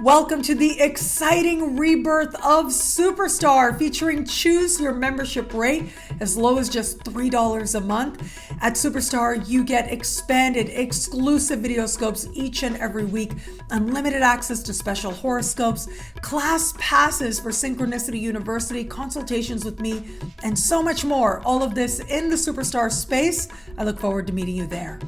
Welcome to the exciting rebirth of Superstar, featuring choose your membership rate as low as just $3 a month. At Superstar, you get expanded, exclusive video scopes each and every week, unlimited access to special horoscopes, class passes for Synchronicity University, consultations with me, and so much more. All of this in the Superstar space. I look forward to meeting you there.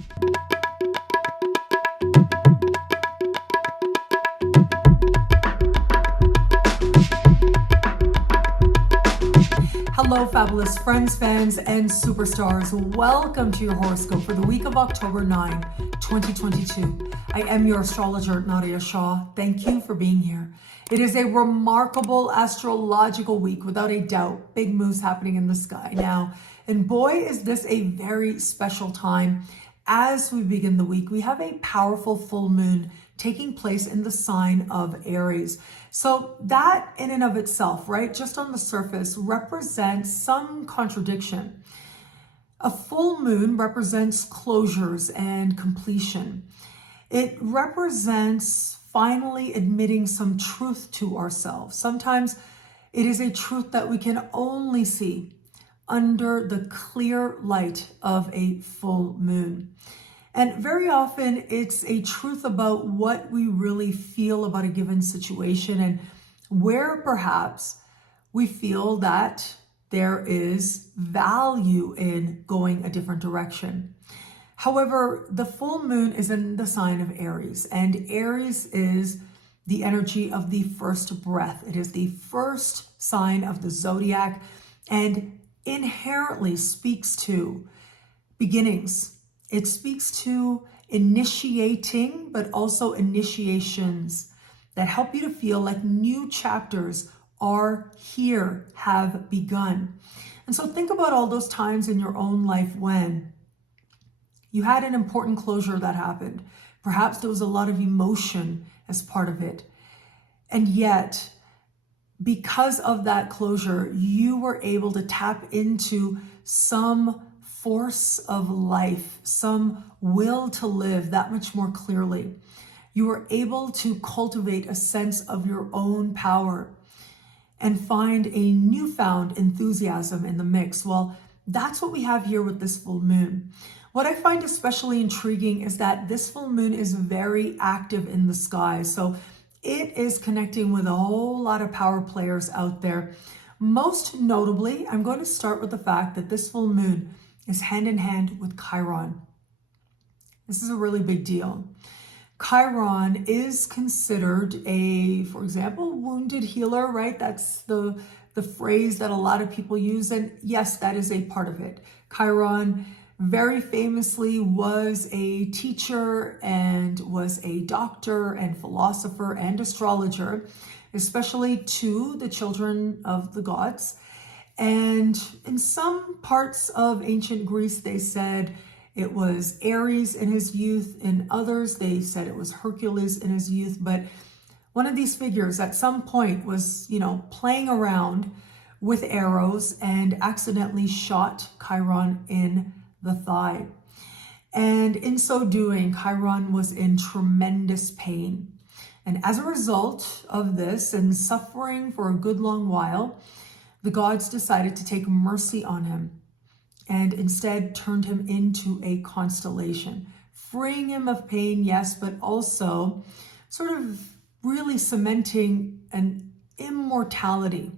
Hello, fabulous friends, fans, and superstars. Welcome to your horoscope for the week of October 9, 2022. I am your astrologer, Nadiya Shah. Thank you for being here. It is a remarkable astrological week, without a doubt. Big moves happening in the sky now. And boy, is this a very special time. As we begin the week, we have a powerful full moon taking place in the sign of Aries. So that in and of itself, right, just on the surface, represents some contradiction. A full moon represents closures and completion. It represents finally admitting some truth to ourselves. Sometimes it is a truth that we can only see under the clear light of a full moon. And very often it's a truth about what we really feel about a given situation and where perhaps we feel that there is value in going a different direction. However, the full moon is in the sign of Aries, and Aries is the energy of the first breath. It is the first sign of the zodiac and inherently speaks to beginnings. It speaks to initiating, but also initiations that help you to feel like new chapters are here, have begun. And so think about all those times in your own life when you had an important closure that happened. Perhaps there was a lot of emotion as part of it. And yet, because of that closure, you were able to tap into some force of life, some will to live that much more clearly. You were able to cultivate a sense of your own power and find a newfound enthusiasm in the mix. Well, that's what we have here with this full moon. What I find especially intriguing is that this full moon is very active in the sky. So it is connecting with a whole lot of power players out there. Most notably, I'm going to start with the fact that this full moon is hand in hand with CHIRON. This is a really big deal. CHIRON is considered for example, wounded healer, right? That's the phrase that a lot of people use. And yes, that is a part of it. CHIRON very famously was a teacher and was a doctor and philosopher and astrologer, especially to the children of the gods. And in some parts of ancient Greece, they said it was Aries in his youth. In others, they said it was Hercules in his youth. But one of these figures at some point was, playing around with arrows and accidentally shot Chiron in the thigh. And in so doing, Chiron was in tremendous pain. And as a result of this and suffering for a good long while, the gods decided to take mercy on him and instead turned him into a constellation, freeing him of pain, yes, but also sort of really cementing an immortality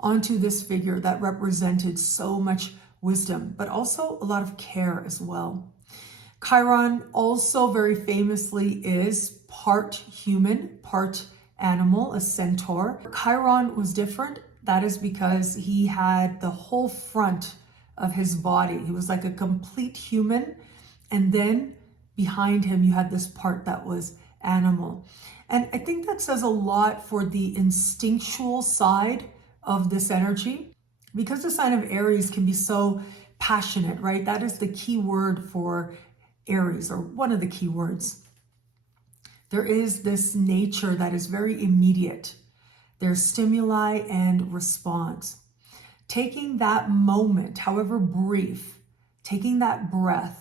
onto this figure that represented so much wisdom, but also a lot of care as well. Chiron also very famously is part human, part animal, a centaur. Chiron was different. That is because he had the whole front of his body. He was like a complete human. And then behind him, you had this part that was animal. And I think that says a lot for the instinctual side of this energy, because the sign of Aries can be so passionate, right? That is the key word for Aries, or one of the key words. There is this nature that is very immediate. There's stimuli and response. Taking that moment, however brief, taking that breath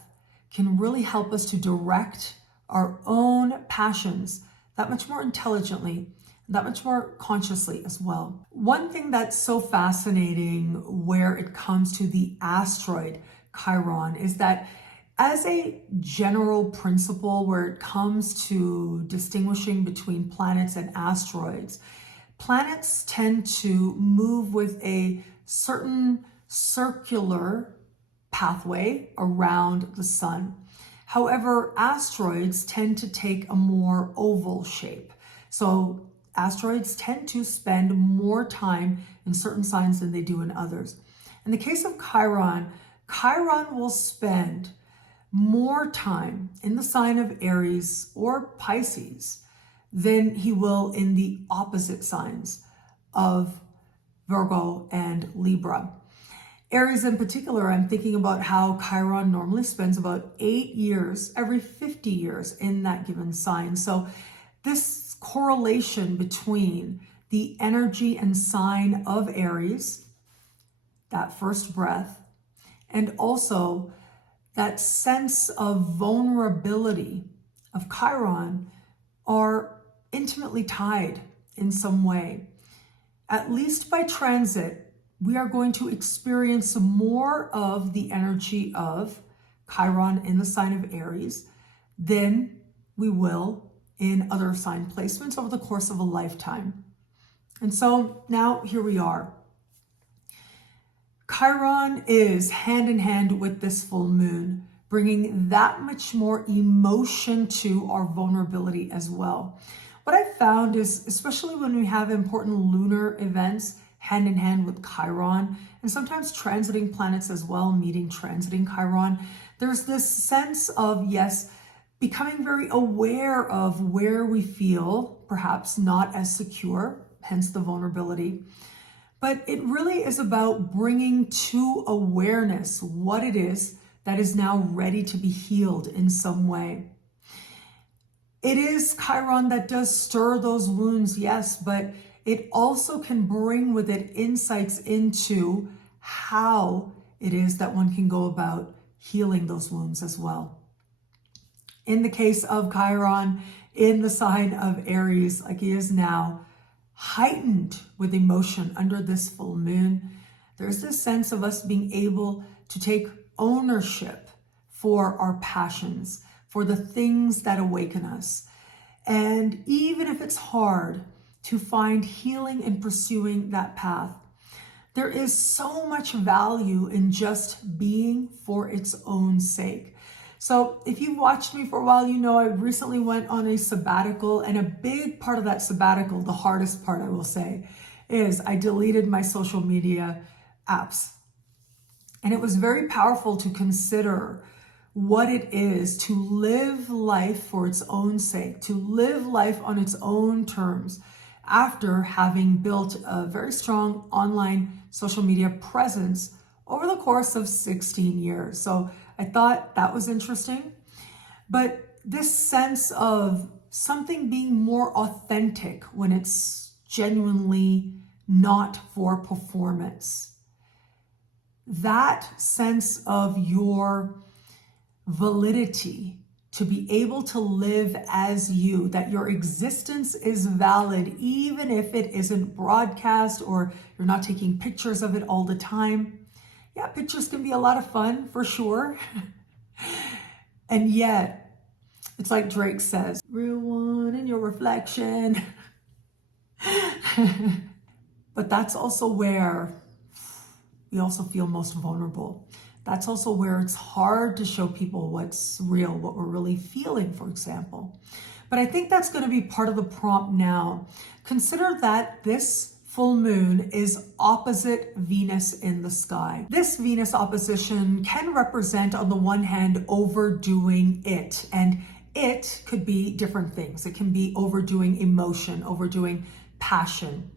can really help us to direct our own passions that much more intelligently, that much more consciously as well. One thing that's so fascinating where it comes to the asteroid Chiron is that as a general principle where it comes to distinguishing between planets and asteroids, planets tend to move with a certain circular pathway around the sun. However, asteroids tend to take a more oval shape. So asteroids tend to spend more time in certain signs than they do in others. In the case of Chiron, Chiron will spend more time in the sign of Aries or Pisces than he will in the opposite signs of Virgo and Libra. Aries in particular, I'm thinking about how Chiron normally spends about 8 years every 50 years in that given sign. So this correlation between the energy and sign of Aries, that first breath, and also that sense of vulnerability of Chiron are intimately tied in some way. At least by transit, we are going to experience more of the energy of Chiron in the sign of Aries than we will in other sign placements over the course of a lifetime. And so now here we are. Chiron is hand in hand with this full moon, bringing that much more emotion to our vulnerability as well. What I found is, especially when we have important lunar events hand in hand with Chiron, and sometimes transiting planets as well, transiting Chiron, there's this sense of, yes, becoming very aware of where we feel perhaps not as secure, hence the vulnerability. But it really is about bringing to awareness what it is that is now ready to be healed in some way. It is Chiron that does stir those wounds, yes, but it also can bring with it insights into how it is that one can go about healing those wounds as well. In the case of Chiron, in the sign of Aries, like he is now, heightened with emotion under this full moon, there's this sense of us being able to take ownership for our passions, for the things that awaken us. And even if it's hard to find healing in pursuing that path, there is so much value in just being for its own sake. So if you've watched me for a while, you know I recently went on a sabbatical, and a big part of that sabbatical, the hardest part I will say, is I deleted my social media apps. And it was very powerful to consider what it is to live life for its own sake, to live life on its own terms after having built a very strong online social media presence over the course of 16 years. So I thought that was interesting. But this sense of something being more authentic when it's genuinely not for performance, that sense of your validity to be able to live as you, that your existence is valid, even if it isn't broadcast or you're not taking pictures of it all the time. Yeah, pictures can be a lot of fun for sure. And yet, it's like Drake says, real one in your reflection. But that's also where we also feel most vulnerable. That's also where it's hard to show people what's real, what we're really feeling, for example. But I think that's going to be part of the prompt now. Consider that this full moon is opposite Venus in the sky. This Venus opposition can represent, on the one hand, overdoing it. And it could be different things. It can be overdoing emotion, overdoing passion.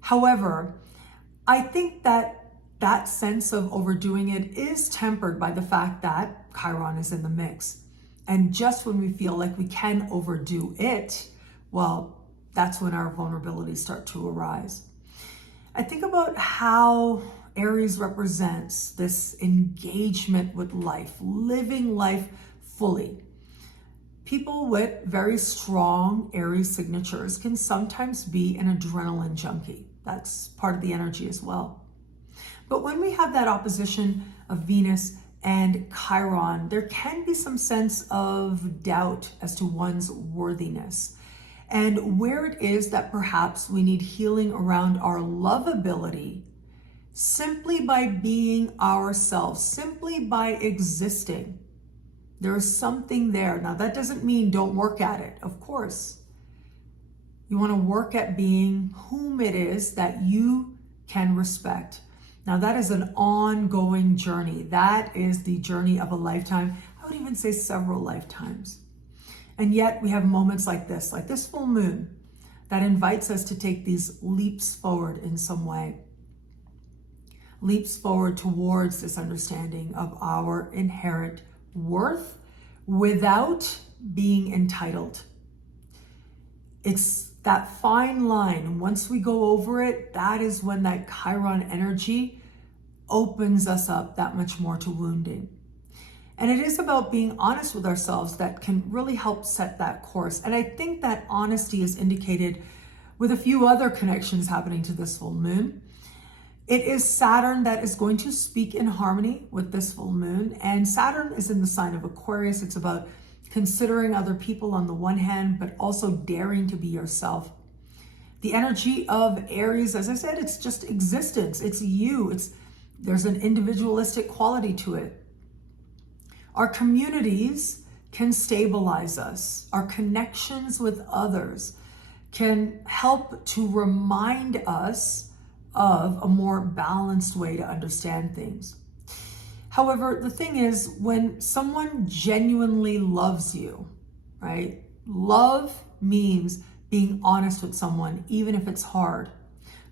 However, I think that sense of overdoing it is tempered by the fact that Chiron is in the mix. And just when we feel like we can overdo it, well, that's when our vulnerabilities start to arise. I think about how Aries represents this engagement with life, living life fully. People with very strong Aries signatures can sometimes be an adrenaline junkie. That's part of the energy as well. But when we have that opposition of Venus and Chiron, there can be some sense of doubt as to one's worthiness and where it is that perhaps we need healing around our lovability simply by being ourselves, simply by existing. There is something there. Now, that doesn't mean don't work at it, of course. You want to work at being whom it is that you can respect. Now, that is an ongoing journey. That is the journey of a lifetime. I would even say several lifetimes. And yet we have moments like this full moon, that invites us to take these leaps forward in some way. Leaps forward towards this understanding of our inherent worth without being entitled. It's that fine line. And once we go over it, that is when that Chiron energy opens us up that much more to wounding. And it is about being honest with ourselves that can really help set that course. And I think that honesty is indicated with a few other connections happening to this full moon. It is Saturn that is going to speak in harmony with this full moon. And Saturn is in the sign of Aquarius. It's about considering other people on the one hand, but also daring to be yourself. The energy of Aries, as I said, it's just existence. It's you. There's an individualistic quality to it. Our communities can stabilize us. Our connections with others can help to remind us of a more balanced way to understand things. However, the thing is, when someone genuinely loves you, right? Love means being honest with someone, even if it's hard.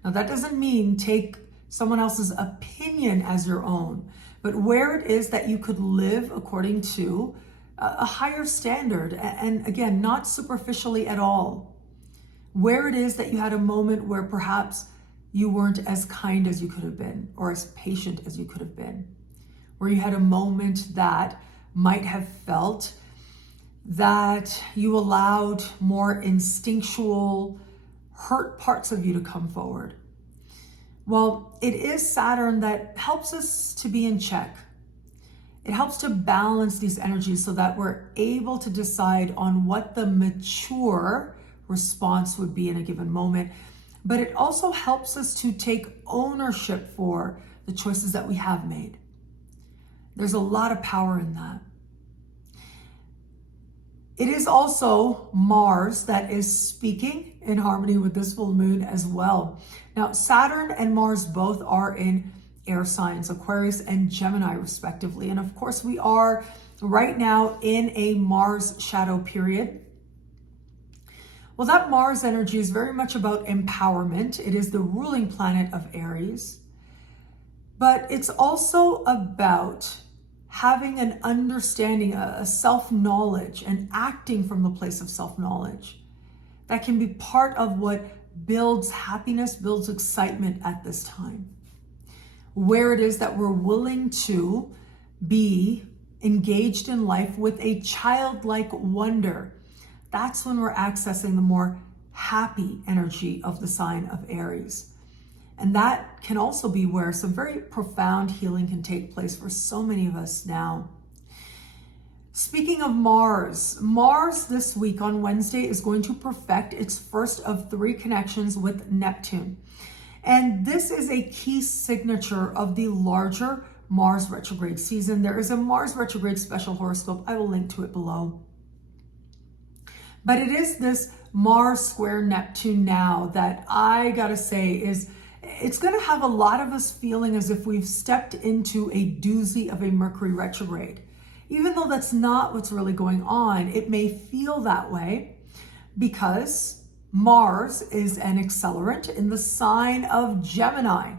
Now, that doesn't mean take someone else's opinion as your own, but where it is that you could live according to a higher standard, and again, not superficially at all. Where it is that you had a moment where perhaps you weren't as kind as you could have been, or as patient as you could have been, where you had a moment that might have felt that you allowed more instinctual, hurt parts of you to come forward. Well, it is Saturn that helps us to be in check. It helps to balance these energies so that we're able to decide on what the mature response would be in a given moment. But it also helps us to take ownership for the choices that we have made. There's a lot of power in that. It is also Mars that is speaking in harmony with this full moon as well. Now, Saturn and Mars both are in air signs, Aquarius and Gemini respectively. And of course, we are right now in a Mars shadow period. Well, that Mars energy is very much about empowerment. It is the ruling planet of Aries. But it's also about having an understanding, a self-knowledge, and acting from the place of self-knowledge. That can be part of what builds happiness, builds excitement at this time. Where it is that we're willing to be engaged in life with a childlike wonder. That's when we're accessing the more happy energy of the sign of Aries. And that can also be where some very profound healing can take place for so many of us now. Speaking of Mars, Mars this week on Wednesday is going to perfect its first of 3 connections with Neptune. And this is a key signature of the larger Mars retrograde season. There is a Mars retrograde special horoscope. I will link to it below. But it is this Mars square Neptune now that I gotta say it's gonna have a lot of us feeling as if we've stepped into a doozy of a Mercury retrograde. Even though that's not what's really going on, it may feel that way because Mars is an accelerant in the sign of Gemini,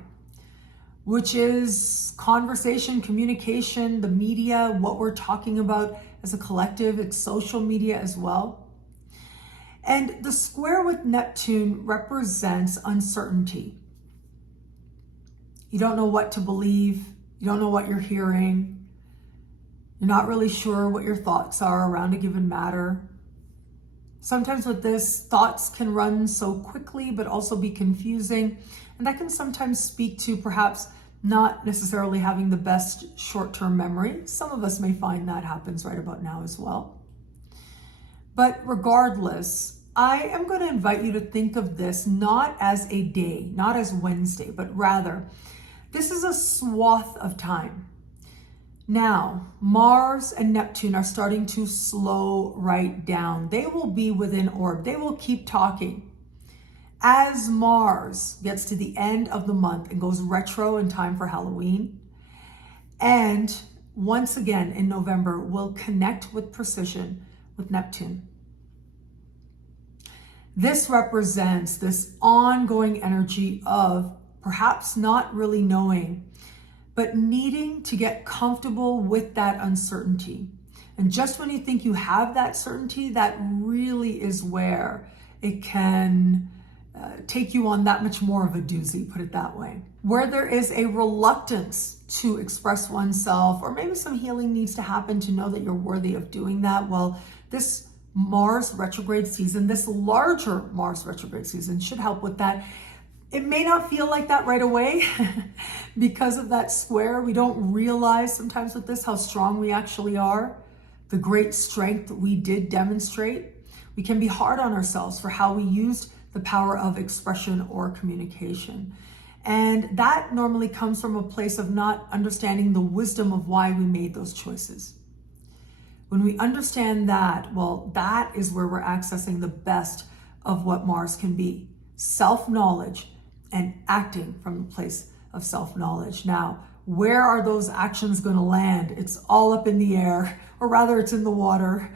which is conversation, communication, the media, what we're talking about as a collective. It's social media as well. And the square with Neptune represents uncertainty. You don't know what to believe. You don't know what you're hearing. You're not really sure what your thoughts are around a given matter. Sometimes with this, thoughts can run so quickly, but also be confusing. And that can sometimes speak to perhaps not necessarily having the best short-term memory. Some of us may find that happens right about now as well. But regardless, I am going to invite you to think of this not as a day, not as Wednesday, but rather this is a swath of time. Now, Mars and Neptune are starting to slow right down. They will be within orb. They will keep talking. As Mars gets to the end of the month and goes retro in time for Halloween, and once again in November will connect with precision with Neptune. This represents this ongoing energy of perhaps not really knowing, but needing to get comfortable with that uncertainty. And just when you think you have that certainty, that really is where it can take you on that much more of a doozy, put it that way. Where there is a reluctance to express oneself, or maybe some healing needs to happen to know that you're worthy of doing that. Well, this Mars retrograde season, this larger Mars retrograde season should help with that. It may not feel like that right away because of that square. We don't realize sometimes with this how strong we actually are, the great strength we did demonstrate. We can be hard on ourselves for how we used the power of expression or communication. And that normally comes from a place of not understanding the wisdom of why we made those choices. When we understand that, well, that is where we're accessing the best of what Mars can be. Self-knowledge and acting from the place of self-knowledge. Now, where are those actions going to land? It's all up in the air, or rather it's in the water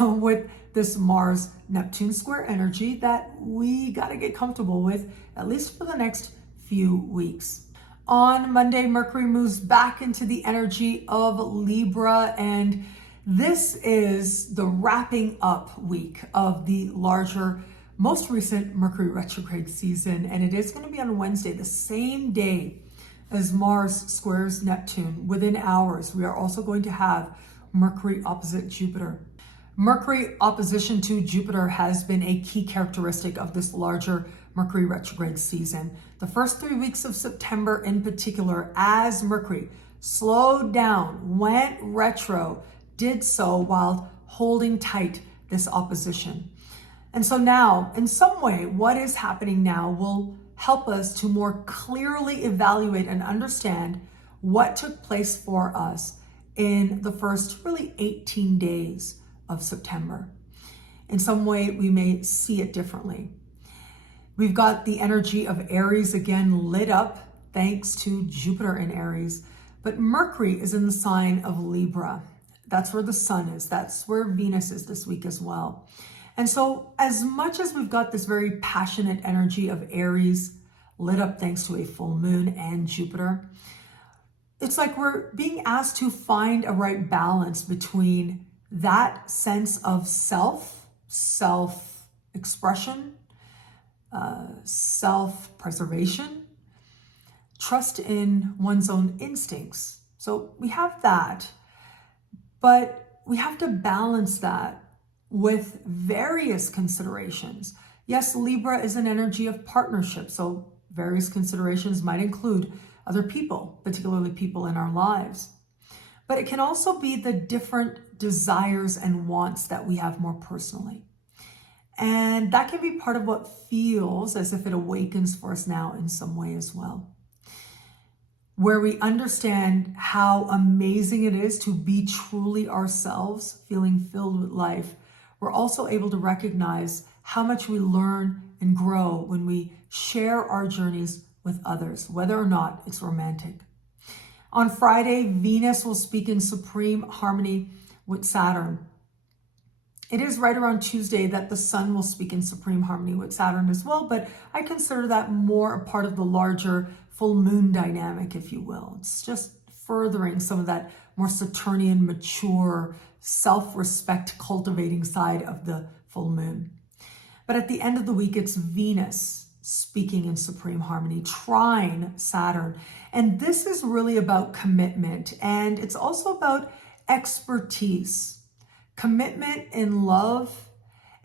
with this Mars-Neptune square energy that we got to get comfortable with, at least for the next few weeks. On Monday, Mercury moves back into the energy of Libra, and this is the wrapping up week of the larger, most recent Mercury retrograde season, and it is going to be on Wednesday, the same day as Mars squares Neptune. Within hours, we are also going to have Mercury opposite Jupiter. Mercury opposition to Jupiter has been a key characteristic of this larger Mercury retrograde season. The first 3 weeks of September in particular, as Mercury slowed down, went retro, did so while holding tight this opposition. And so now, in some way, what is happening now will help us to more clearly evaluate and understand what took place for us in the first really 18 days of September. In some way, we may see it differently. We've got the energy of Aries again lit up thanks to Jupiter in Aries, but Mercury is in the sign of Libra. That's where the sun is. That's where Venus is this week as well. And so as much as we've got this very passionate energy of Aries lit up thanks to a full moon and Jupiter, it's like we're being asked to find a right balance between that sense of self-expression, self-preservation, trust in one's own instincts. So we have that, but we have to balance that with various considerations. Yes, Libra is an energy of partnership, so various considerations might include other people, particularly people in our lives. But it can also be the different desires and wants that we have more personally. And that can be part of what feels as if it awakens for us now in some way as well. Where we understand how amazing it is to be truly ourselves, feeling filled with life, we're also able to recognize how much we learn and grow when we share our journeys with others, whether or not it's romantic. On Friday, Venus will speak in supreme harmony with Saturn. It is right around Tuesday that the sun will speak in supreme harmony with Saturn as well, but I consider that more a part of the larger full moon dynamic, if you will. It's just furthering some of that more Saturnian, mature, self-respect cultivating side of the full moon. But at the end of the week, it's Venus speaking in supreme harmony, trine Saturn. And this is really about commitment, and it's also about expertise, commitment in love,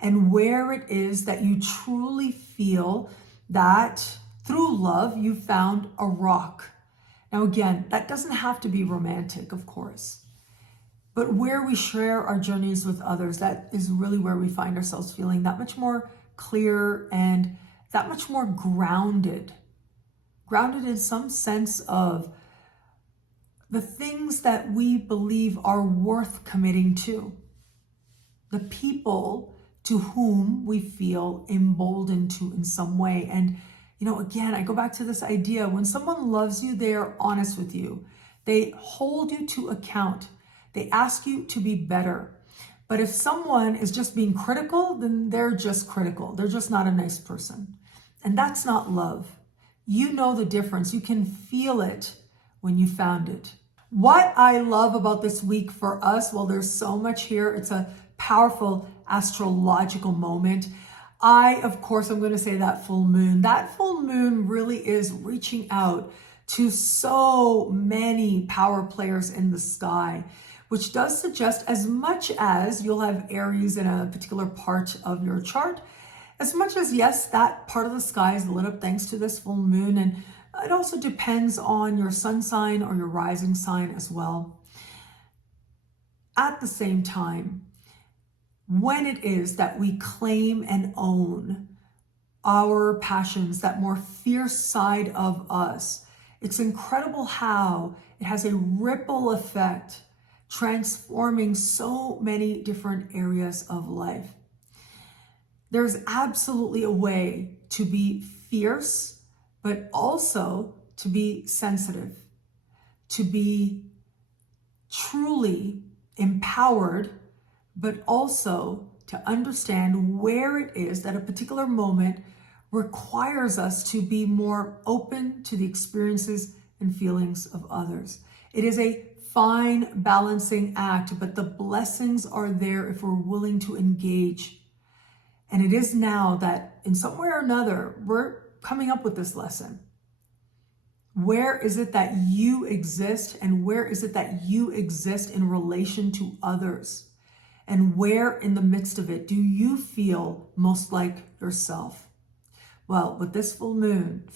and where it is that you truly feel that through love, you found a rock. Now, again, that doesn't have to be romantic, of course, but where we share our journeys with others, that is really where we find ourselves feeling that much more clear and that much more grounded in some sense of the things that we believe are worth committing to, the people to whom we feel emboldened to in some way. And again, I go back to this idea, when someone loves you, they are honest with you. They hold you to account. They ask you to be better. But if someone is just being critical, then they're just critical. They're just not a nice person. And that's not love. You know the difference. You can feel it when you found it. What I love about this week for us, well, there's so much here. It's a powerful astrological moment. Of course, I'm going to say that full moon. That full moon really is reaching out to so many power players in the sky, which does suggest, as much as you'll have Aries in a particular part of your chart, as much as, yes, that part of the sky is lit up thanks to this full moon. And it also depends on your sun sign or your rising sign as well. At the same time, when it is that we claim and own our passions, that more fierce side of us, it's incredible how it has a ripple effect, transforming so many different areas of life. There's absolutely a way to be fierce, but also to be sensitive, to be truly empowered, but also to understand where it is that a particular moment requires us to be more open to the experiences and feelings of others. It is a fine balancing act, but the blessings are there if we're willing to engage. And it is now that in some way or another, we're coming up with this lesson. Where is it that you exist, and where is it that you exist in relation to others? And where in the midst of it do you feel most like yourself? Well, with this full moon,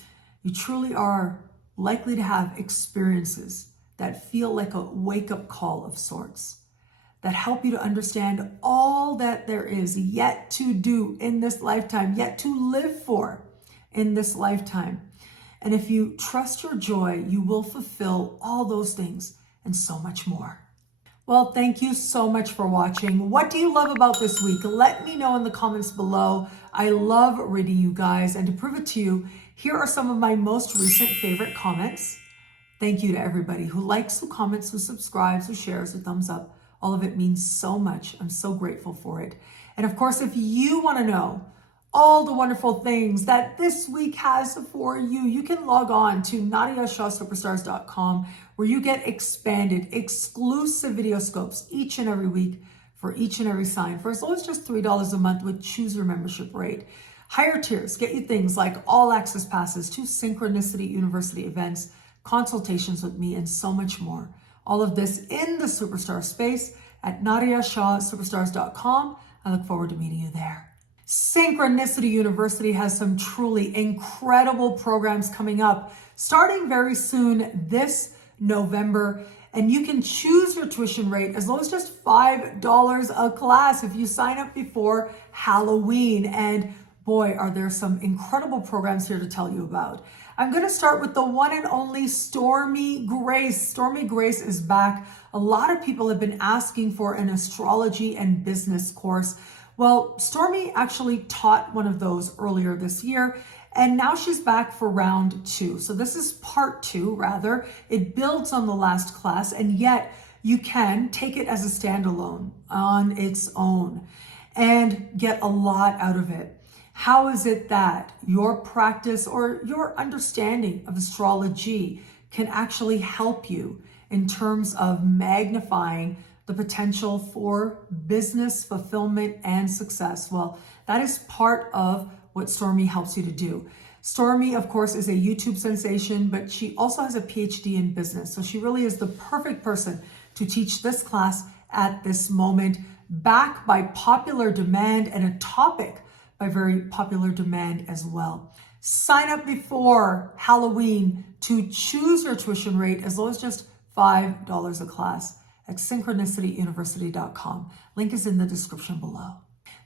you truly are likely to have experiences that feel like a wake-up call of sorts, that help you to understand all that there is yet to do in this lifetime, yet to live for in this lifetime. And if you trust your joy, you will fulfill all those things and so much more. Well, thank you so much for watching. What do you love about this week? Let me know in the comments below. I love reading you guys. And to prove it to you, here are some of my most recent favorite comments. Thank you to everybody who likes, who comments, who subscribes, who shares, who thumbs up. All of it means so much. I'm so grateful for it. And of course, if you want to know all the wonderful things that this week has for you, you can log on to NadiyaShahSuperstars.com, where you get expanded, exclusive video scopes each and every week for each and every sign for as low as just $3 a month with choose your membership rate. Higher tiers get you things like all access passes to Synchronicity University events, consultations with me, and so much more. All of this in the superstar space at NadiyaShahSuperstars.com. I look forward to meeting you there. Synchronicity University has some truly incredible programs coming up, starting very soon this November. And you can choose your tuition rate as low as just $5 a class if you sign up before Halloween. And boy, are there some incredible programs here to tell you about. I'm going to start with the one and only Stormie Grace. Stormie Grace is back. A lot of people have been asking for an astrology and business course. Well, Stormie actually taught one of those earlier this year, and now she's back for round 2. So this is part 2, rather. It builds on the last class, and yet you can take it as a standalone on its own and get a lot out of it. How is it that your practice or your understanding of astrology can actually help you in terms of magnifying the potential for business fulfillment and success? Well, that is part of what Stormie helps you to do. Stormie, of course, is a YouTube sensation, but she also has a PhD in business. So she really is the perfect person to teach this class at this moment. back by popular demand and a topic by very popular demand as well. Sign up before Halloween to choose your tuition rate as low as just $5 a class at synchronicityuniversity.com. Link is in the description below.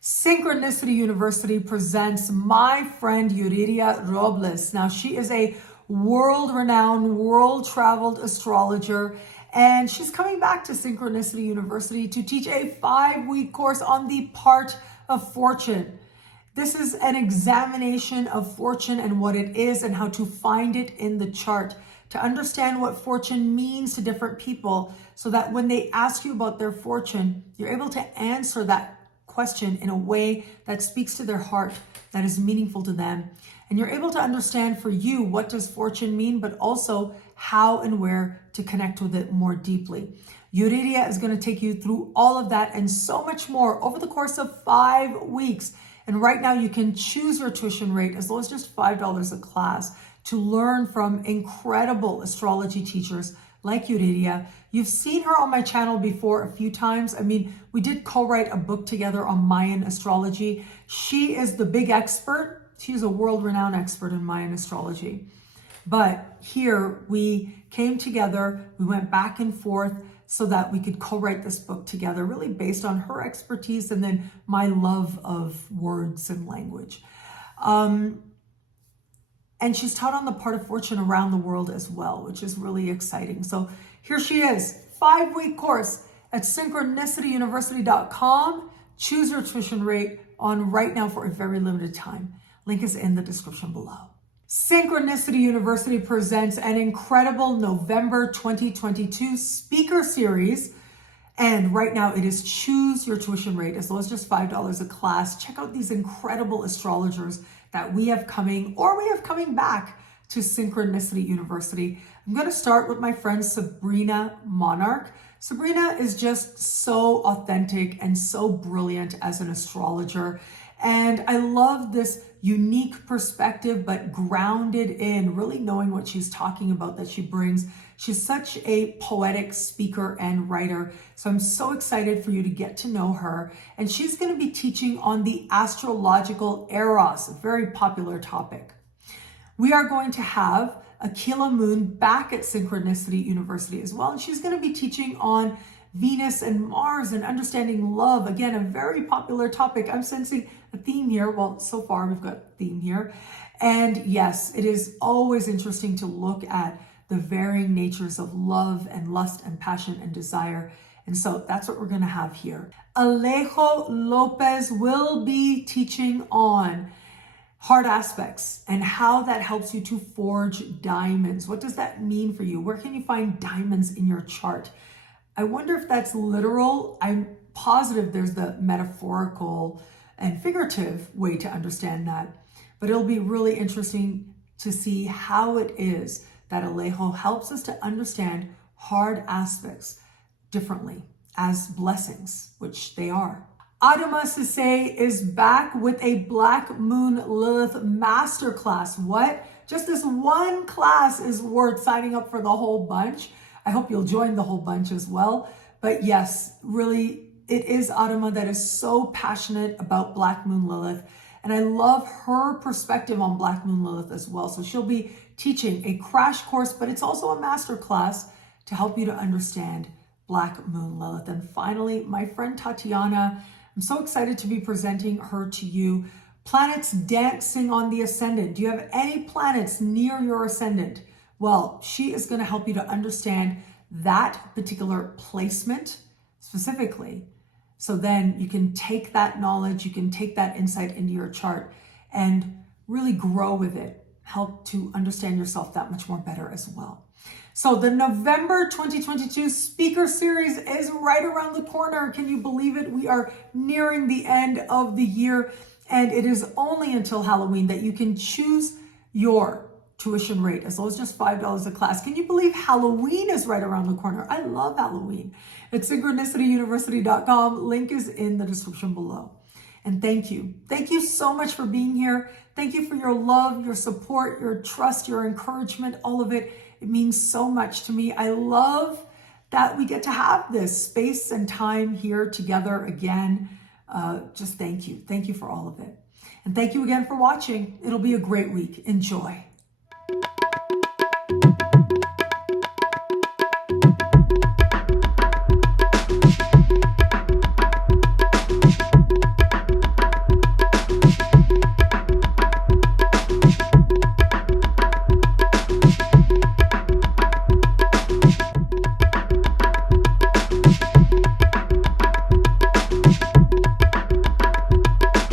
Synchronicity University presents my friend Yuriria Robles. Now, she is a world-renowned, world-traveled astrologer, and she's coming back to Synchronicity University to teach a 5-week course on the part of fortune. This is an examination of fortune and what it is and how to find it in the chart, to understand what fortune means to different people, so that when they ask you about their fortune, you're able to answer that question in a way that speaks to their heart, that is meaningful to them. And you're able to understand for you, what does fortune mean, but also how and where to connect with it more deeply. Yuriria is going to take you through all of that and so much more over the course of 5 weeks. And right now you can choose your tuition rate as low as just $5 a class to learn from incredible astrology teachers like Yuriria. You've seen her on my channel before a few times. I mean, we did co-write a book together on Mayan astrology. She is the big expert. She's a world-renowned expert in Mayan astrology. But here we came together, we went back and forth so that we could co-write this book together, really based on her expertise and then my love of words and language. And she's taught on the part of fortune around the world as well, which is really exciting. So here she is, 5-week course at synchronicityuniversity.com. Choose your tuition rate on right now for a very limited time. Link is in the description below. Synchronicity University presents an incredible November 2022 speaker series. And right now it is choose your tuition rate as low as just $5 a class. Check out these incredible astrologers that we have coming back to Synchronicity University. I'm going to start with my friend Sabrina Monarch. Sabrina is just so authentic and so brilliant as an astrologer. And I love this unique perspective, but grounded in really knowing what she's talking about that she brings. She's such a poetic speaker and writer. So I'm so excited for you to get to know her. And she's going to be teaching on the astrological ARIES, a very popular topic. We are going to have Akila Moon back at Synchronicity University as well. And she's going to be teaching on Venus and Mars and understanding love. Again, a very popular topic. I'm sensing a theme here. Well, so far we've got a theme here. And yes, it is always interesting to look at the varying natures of love and lust and passion and desire. And so that's what we're going to have here. Alejo Lopez will be teaching on hard aspects and how that helps you to forge diamonds. What does that mean for you? Where can you find diamonds in your chart? I wonder if that's literal. I'm positive there's the metaphorical and figurative way to understand that. But it'll be really interesting to see how it is that Alejo helps us to understand hard aspects differently as blessings, which they are. Adama Sise is back with a Black Moon Lilith Masterclass. What? Just this one class is worth signing up for the whole bunch. I hope you'll join the whole bunch as well. But yes, really, it is Adama that is so passionate about Black Moon Lilith. And I love her perspective on Black Moon Lilith as well. So she'll be teaching a crash course, but it's also a master class to help you to understand Black Moon Lilith. And finally, my friend Tatiana, I'm so excited to be presenting her to you. Planets dancing on the ascendant. Do you have any planets near your ascendant? Well, she is going to help you to understand that particular placement specifically. So then you can take that knowledge, you can take that insight into your chart and really grow with it, help to understand yourself that much more better as well. So the November 2022 speaker series is right around the corner. Can you believe it? We are nearing the end of the year, and it is only until Halloween that you can choose your tuition rate as low as just $5 a class. Can you believe Halloween is right around the corner? I love Halloween. At synchronicityuniversity.com. Link is in the description below. And thank you. Thank you so much for being here. Thank you for your love, your support, your trust, your encouragement, all of it. It means so much to me. I love that we get to have this space and time here together again. Just thank you. Thank you for all of it. And thank you again for watching. It'll be a great week. Enjoy.